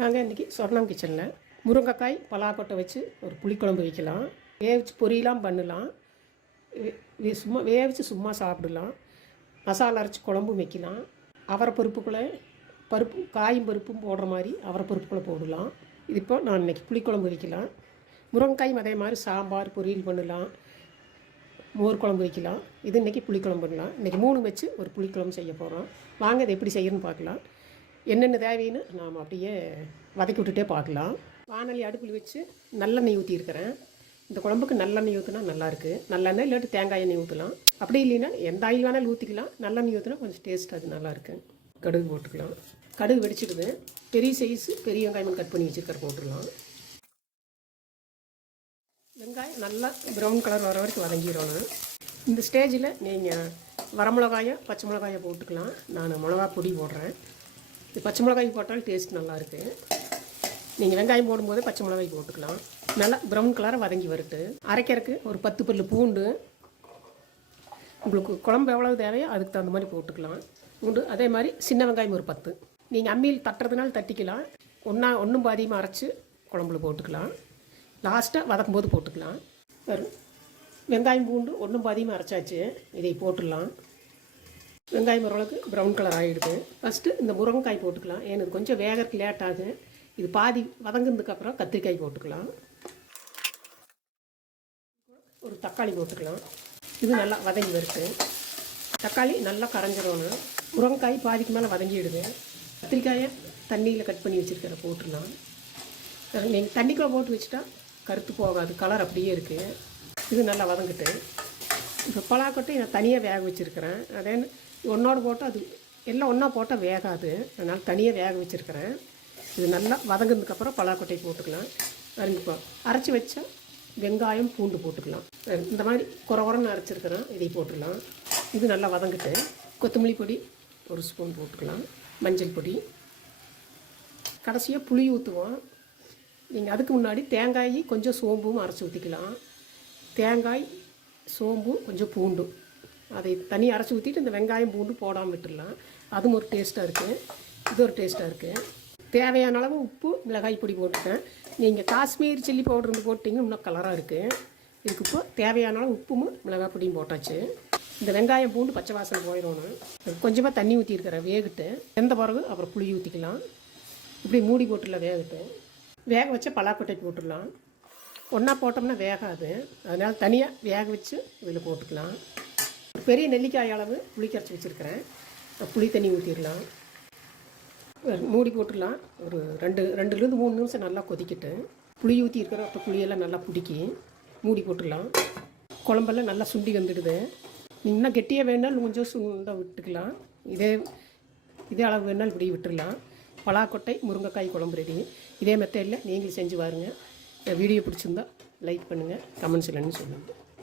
நாங்கள் இன்றைக்கி சொர்ணம் கிச்சனில் முருங்கைக்காய் பலாக்கொட்டை வச்சு ஒரு புளிக்குழம்பு வைக்கலாம். வேவிச்சு பொரியலாம் பண்ணலாம், சும்மா வேவிச்சு சும்மா சாப்பிடலாம், மசாலா அரைச்சி குழம்பும் வைக்கலாம். அவரை பருப்புக்குள்ளே காயும் பருப்பும் போடுற மாதிரி அவரை பருப்புக்குள்ளே போடலாம். இது இப்போ நான் இன்றைக்கி புளிக்குழம்பு வைக்கலாம். முருங்கைக்காயும் அதே மாதிரி சாம்பார் பொரியல் பண்ணலாம், மோர் குழம்பு வைக்கலாம். இது இன்றைக்கி புளிக்குழம்பு பண்ணலாம். இன்றைக்கி 3 வச்சு ஒரு புளிக்குழம்பு செய்ய போகிறோம். வாங்க இதை எப்படி செய்யணும்னு பார்க்கலாம். என்னென்ன தேவைன்னு நாம் அப்படியே வதக்கி விட்டுட்டே பார்க்கலாம். வானொலி அடுப்பில் வச்சு நல்லெண்ணெய் ஊற்றிருக்கிறேன். இந்த குழம்புக்கு நல்லெண்ணெய் ஊற்றினா நல்லாயிருக்கு. நல்லெண்ணெய் இல்லாட்டி தேங்காய் எண்ணெய் ஊற்றலாம். அப்படி இல்லைன்னா எந்த ஆயில் வேணாலும் ஊற்றிக்கலாம். நல்லெண்ணெய் ஊற்றினா கொஞ்சம் டேஸ்ட் அது நல்லாயிருக்கு. கடுகு போட்டுக்கலாம். கடுகு வெடிச்சிடுது. பெரிய சைஸு பெரிய வெங்காயம் கட் பண்ணி வச்சுருக்கிற போட்டுடலாம். வெங்காயம் நல்லா ப்ரௌன் கலர் வர வரைக்கும் வதங்கிடணும். இந்த ஸ்டேஜில் நீங்கள் வரமிளகாயை பச்சை மிளகாயை போட்டுக்கலாம். நான் மிளகா பொடி போடுறேன். இது பச்சை மிளகாய் போட்டாலும் டேஸ்ட் நல்லாயிருக்கு. நீங்கள் வெங்காயம் போடும்போது பச்சை மிளகாய் போட்டுக்கலாம். நல்லா ப்ரௌன் கலரை வதங்கி வருட்டு. அரைக்கிறதுக்கு ஒரு 10 பல்லு பூண்டு, உங்களுக்கு குழம்பு எவ்வளவு தேவையோ அதுக்கு தகுந்த மாதிரி போட்டுக்கலாம். பூண்டு அதே மாதிரி சின்ன வெங்காயம் ஒரு 10. நீங்கள் அம்மியில் தட்டுறதுனால தட்டிக்கலாம். ஒன்றும் பாதியமாக அரைச்சி குழம்புல போட்டுக்கலாம். லாஸ்ட்டாக வதக்கும் போது போட்டுக்கலாம். வெங்காயம் பூண்டு ஒன்றும் பாதியமாக அரைச்சாச்சு. இதை போட்டுடலாம். வெங்காயம் ஓரளவுக்கு ப்ரௌன் கலர் ஆகிடுது. ஃபஸ்ட்டு இந்த முருங்கைக்காய் போட்டுக்கலாம். ஏன்னா இது கொஞ்சம் வேகறதுக்கு லேட் ஆகும். இது பாதி வதங்கினதுக்கப்புறம் கத்திரிக்காய் போட்டுக்கலாம். ஒரு தக்காளி போட்டுக்கலாம். இது நல்லா வதங்கி வருது. தக்காளி நல்லா கரைஞ்சிடணும். முருங்கைக்காய் பாதிக்கு மேலே வதங்கிடுது. கத்திரிக்காயை தண்ணியில் கட் பண்ணி வச்சுருக்கிற போட்டுடலாம். நீங்கள் தண்ணிக்குள்ளே போட்டு வச்சுட்டா கருத்து போகாது, கலர் அப்படியே இருக்குது. இது நல்லா வதங்கிட்டு இப்போ பலாக்கொட்டை நான் தனியாக வேக வச்சுருக்கிறேன். அதே ஒன்றோடு போட்டால் அது எல்லாம் ஒன்றா போட்டால் வேகாது, அதனால் தனியாக வேக வச்சுருக்கிறேன். இது நல்லா வதங்கினதுக்கப்புறம் பலாக்கொட்டை போட்டுக்கலாம். இப்போ அரைச்சி வச்சா வெங்காயம் பூண்டு போட்டுக்கலாம். இந்த மாதிரி குறன்னு அரைச்சிருக்கிறேன். இதை போட்டுடலாம். இது நல்லா வதங்கிட்டு கொத்தமல்லி பொடி ஒரு ஸ்பூன் போட்டுக்கலாம். மஞ்சள் பொடி, கடைசியாக புளி ஊற்றுவோம். நீங்கள் அதுக்கு முன்னாடி தேங்காய் கொஞ்சம் சோம்பும் அரைச்சி ஊற்றிக்கலாம். தேங்காய் சோம்பு கொஞ்சம் பூண்டு அதை தனியாக அரைச்சி ஊற்றிட்டு இந்த வெங்காயம் பூண்டு போடாமல் விட்டுடலாம். அதுவும் ஒரு டேஸ்ட்டாக இருக்குது. இது ஒரு டேஸ்ட்டாக இருக்குது. தேவையான அளவு உப்பு மிளகாய் பொடி போட்டுட்டேன். நீங்கள் காஷ்மீர் சில்லி பவுடர் இருந்து போட்டிங்கன்னா இன்னும் கலராக இருக்குது. இதுக்கு இப்போ தேவையான அளவு உப்பும் மிளகாய் பொடியும் போட்டாச்சு. இந்த வெங்காயம் பூண்டு பச்சை வாசனை போயிடணும். கொஞ்சமாக தண்ணி ஊற்றிருக்கிறேன் வேகிட்டு. எந்த பிறகு அப்புறம் புளி ஊற்றிக்கலாம். இப்படி மூடி போட்டுடலாம். வேக வச்ச பலாக்கொட்டை போட்டுடலாம். ஒன்றா போட்டோம்னா வேகாது, அதனால் தனியாக வேக வச்சு இதில் போட்டுக்கலாம். பெரிய நெல்லிக்காய் அளவு புளி கரைச்சி வச்சுருக்கிறேன். புளி தண்ணி ஊற்றிடலாம். மூடி போட்டுடலாம். ஒரு 2லேருந்து 3 நிமிஷம் நல்லா கொதிக்கிட்டு புளி ஊற்றி இருக்கிற அப்போ புளியெல்லாம் நல்லா பிடிக்கி மூடி போட்டுடலாம். குழம்பெல்லாம் நல்லா சுண்டி வந்துடுது. இன்னும் கெட்டியாக வேணாலும் கொஞ்சம் சுண்ட விட்டுக்கலாம். இதே அளவு வேணாலும் இப்படி விட்டுடலாம். பலாக்கொட்டை முருங்கைக்காய் குழம்பு ரெடி. இதே மெத்தடில் நீங்களும் செஞ்சு பாருங்கள். வீடியோ பிடிச்சிருந்தா லைக் பண்ணுங்கள், கமெண்ட்ஸ் இல்லைன்னு சொல்லுங்கள்.